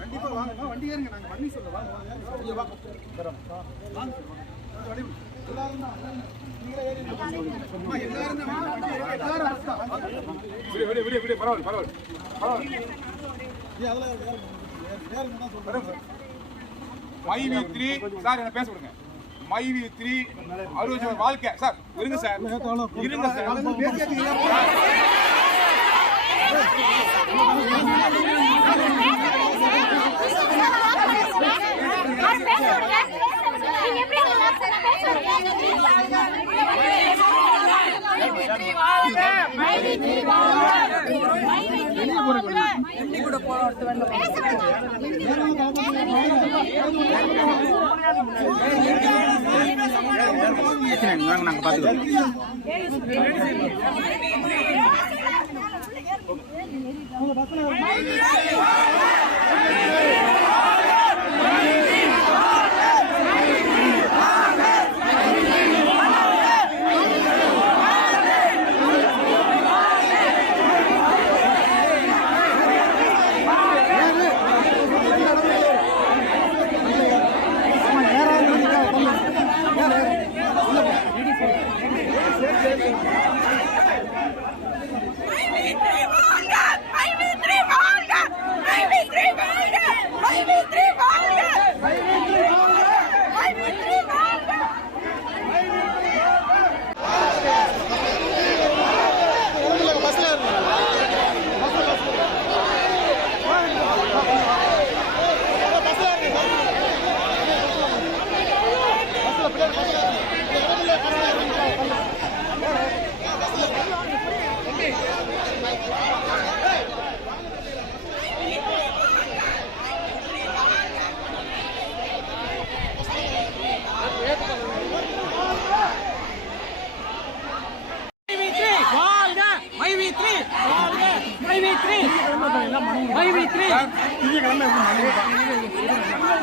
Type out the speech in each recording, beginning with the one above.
கண்டிப்பா வாங்க, வண்டி ஏறுங்க, நாங்க பண்ணி சொல்ல வாங்க. எல்லாரும் மைவி3 சார் என்ன பேச விடுங்க. மைவி3 60 வாழ்க்கை சார் இருங்க சார், இருங்க சார். நாங்க பாத்துக்கிறோம்.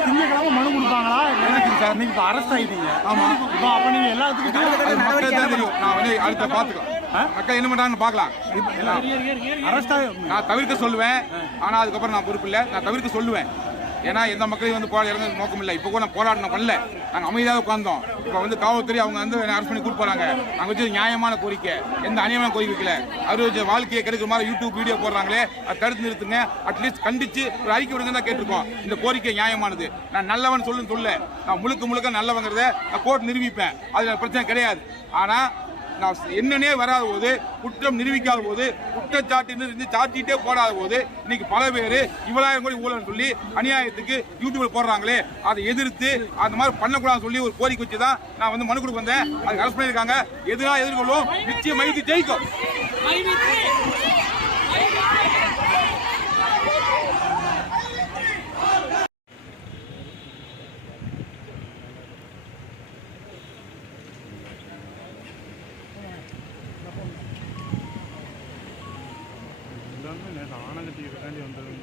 திங்கக்கிழமை மனு கொடுப்பாங்களா? சார் நீங்க அரஸ்ட் ஆயிட்டீங்க. ஆமா, இப்போ அப்ப நீங்க எல்லாத்துக்கும் தெரியும். நான் வந்து அடுத்த பாத்துக்கலாம். மக்கள் என்ன பண்றாங்கன்னு பாக்கலாம். அரஸ்ட் நான் தவிர்க்க சொல்லுவேன், ஆனா அதுக்கப்புறம் நான் பொறுப்பு இல்லை. நான் தவிர்க்க சொல்லுவேன். ஏன்னா எந்த மக்களையும் வந்து இறங்க நோக்கம் இல்லை. இப்போ கூட நான் போராட்டம் பண்ணல, நாங்கள் அமைதியாக உட்கார்ந்தோம். இப்போ வந்து காவல்துறை அவங்க வந்து அரெஸ்ட் பண்ணி கூட்டு போறாங்க. நாங்கள் வச்சு நியாயமான கோரிக்கை, எந்த அநியாயமான கோரிக்கை வைக்கல. 60 வாழ்க்கையை கெடுக்கிற மாதிரி யூடியூப் வீடியோ போடுறாங்களே, அது தடுத்து நிறுத்துங்க. அட்லீஸ்ட் கண்டிச்சு ஒரு அறிக்கை விடுங்க தான் கேட்டிருக்கோம். இந்த கோரிக்கை நியாயமானது. நான் நல்லவன் சொல்ல, நான் முழுக்க நல்லவங்கிறத நான் கோர்ட் நிரூபிப்பேன். அதுல பிரச்சனை கிடையாது. ஆனா நான் என்னன்னே வராத போது, குற்றம் நிரூபிக்காத போது, குற்றச்சாட்டு சாட்டிட்டே போடாத போது, இன்னைக்கு பல பேர் இவ்வளவு கோடி ஊழல் சொல்லி அநியாயத்துக்கு யூடியூப்ல போடுறாங்களே, அதை எதிர்த்து அந்த மாதிரி பண்ணக்கூடாதுன்னு சொல்லி ஒரு கோரிக்கை வச்சுதான் நான் வந்து மனு கொடுக்க வந்தேன். அதுக்கு அரசு பண்ணியிருக்காங்க. எதிராக எதிர்கொள்ளும், நிச்சயம் மைதி ஜெயிக்கும். ஆனங்கட்டிக்கு தாண்டி வந்தது.